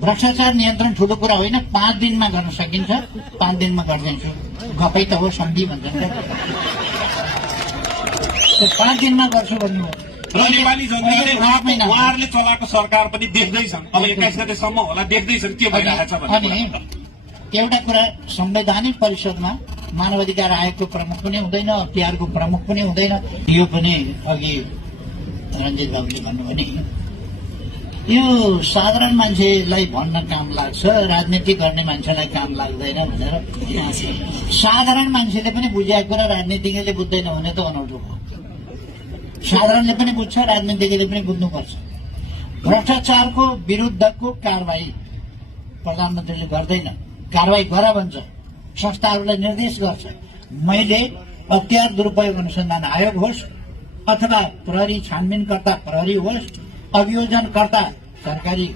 भ्रष्टाचार नियन्त्रण ठूलो कुरा होइन, 5 दिनमा गर्न सकिन्छ, 5 दिनमा गरिदिन्छु, गफै त हो सन्धि भन्छन् त। 5 दिनमा गर्छु भन्नुभयो र नेपाली जनताले उहाँहरूले चलाएको सरकार पनि देख्दैछन्, अब 21 गतेसम्म होला देख्दैछन् के भइरहेछ अनि भन्ने। एउटा कुरा, संवैधानिक परिषदमा मानवाधिकार आयोगको प्रमुख पनि हुँदैन, अख्तियारको प्रमुख पनि हुँदैन। यो पनि अघि रञ्जित बाबुले भन्नुभयो नि, यो साधारण मान्छेलाई भन्न काम लाग्छ, राजनीति गर्ने मान्छेलाई काम लाग्दैन भनेर। साधारण मान्छेले पनि बुझेको कुरा राजनीतिज्ञले बुझ्दैन भने त अनौठो हो। साधारणले पनि बुझ्छ, राजनीतिज्ञले पनि बुझ्नुपर्छ। भ्रष्टाचारको विरुद्धको कारवाही प्रधानमन्त्रीले गर्दैन, कारवाही गर भन्छ, संस्थाहरूलाई निर्देश गर्छ। मैले अख्तियार दुरूपयोग अनुसन्धान आयोग होस् अथवा प्रहरी छानबिनकर्ता प्रहरी होस्, अभियोजनकर्ता सरकारी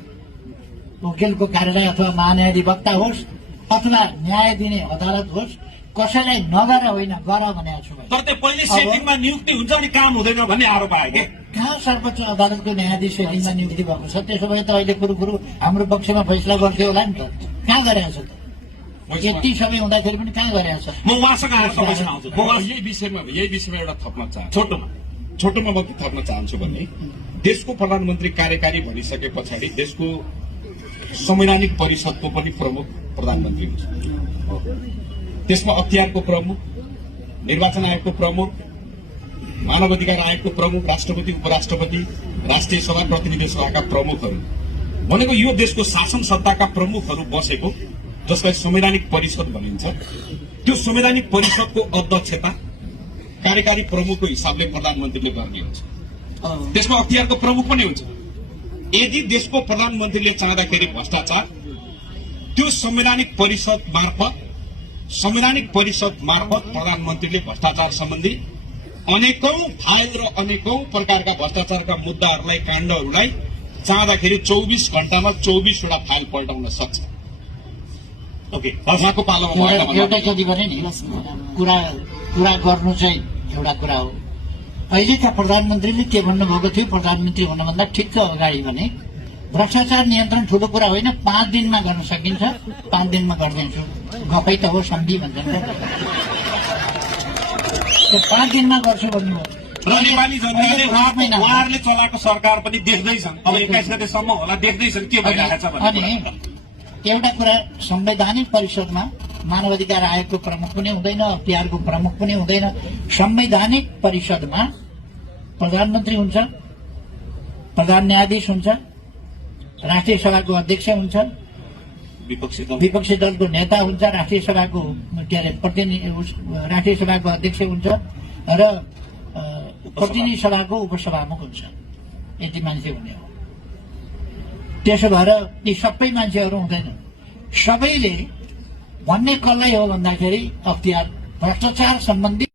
वकिलको कार्यालय अथवा महान्यायाधिवक्ता होस् अथवा न्याय दिने अदालत होस्, कसैलाई नगर होइन गर भनेको छु। तर त्यो पहिले सेटिङमा नियुक्ति हुन्छ अनि काम हुँदैन भन्ने आरोप आयो के? कहाँ सर्वोच्च अदालतको न्यायाधीश सेटिङमा नियुक्ति भएको छ? त्यसो भए त अहिले कुरो हाम्रो पक्षमा फैसला गर्थ्यो होला नि त। कहाँ गरेको छ त? यति समय हुँदाखेरि पनि कहाँ गरेको छ? म उहाँसँग आएर तपाईँसँग आउँछु। म यही विषयमा एउटा थप्न चाहन्छु। छोटोमा म के थप्न चाहन्छु भने, देशको प्रधानमन्त्री कार्यकारी भनिसके पछाडि देशको संवैधानिक परिषदको पनि प्रमुख प्रधानमन्त्री हुन्छ। त्यसमा अख्तियारको प्रमुख, निर्वाचन आयोगको प्रमुख, मानवाधिकार आयोगको प्रमुख, राष्ट्रपति उपराष्ट्रपति, राष्ट्रिय सभा प्रतिनिधि सभाका प्रमुखहरू भनेको यो देशको शासन सत्ताका प्रमुखहरू बसेको, जसलाई संवैधानिक परिषद भनिन्छ। त्यो संवैधानिक परिषदको अध्यक्षता कार्यकारी प्रमुखको हिसाबले प्रधानमन्त्रीले गर्ने हुन्छ। त्यसमा अख्तियारको प्रमुख पनि हुन्छ। यदि देशको प्रधानमन्त्रीले चाहँदाखेरि भ्रष्टाचार, त्यो संवैधानिक परिषद मार्फत प्रधानमन्त्रीले भ्रष्टाचार सम्बन्धी अनेकौं फाइल र अनेकौं प्रकारका भ्रष्टाचारका मुद्दाहरूलाई, काण्डहरूलाई चाहँदाखेरि 24 घण्टामा 24वटा फाइल पल्टाउन सक्छ। ओके, उहाँको पालोमा एउटै कति भने नि कुरा गर्नु चाहिँ एउटा कुरा हो। अहिलेका प्रधानमन्त्रीले के भन्नुभएको थियो, प्रधानमन्त्री हुनुभन्दा ठिक्क अगाडि भने भ्रष्टाचार नियन्त्रण ठूलो कुरा होइन, 5 दिनमा गर्न सकिन्छ, 5 दिनमा गरिदिन्छु, गफै त हो सन्धि भन्छन् त। 5 दिनमा गर्छु भन्नुभयो र नेपाली जनताले उहाँहरूले चलाएको सरकार पनि देख्दैछन्, अब 21 गतेसम्म होला देख्दैछन् के भइरहेछ भन्ने। अनि एउटा कुरा, संवैधानिक परिषदमा मानवाधिकार आयोगको प्रमुख पनि हुँदैन, अख्तियारको प्रमुख पनि हुँदैन। संवैधानिक परिषदमा प्रधानमन्त्री हुन्छ, प्रधान न्यायाधीश हुन्छ, राष्ट्रिय सभाको अध्यक्ष हुन्छ, विपक्षी दलको नेता हुन्छ, राष्ट्रिय सभाको राष्ट्रिय सभाको अध्यक्ष हुन्छ र प्रतिनिधि सभाको उपसभामुख हुन्छ। यति मान्छे हुने हो। त्यसो भएर ती सबै मान्छेहरू हुँदैन। सबैले भन्ने कसलाई हो भन्दाखेरि अख्तियार भ्रष्टाचार सम्बन्धी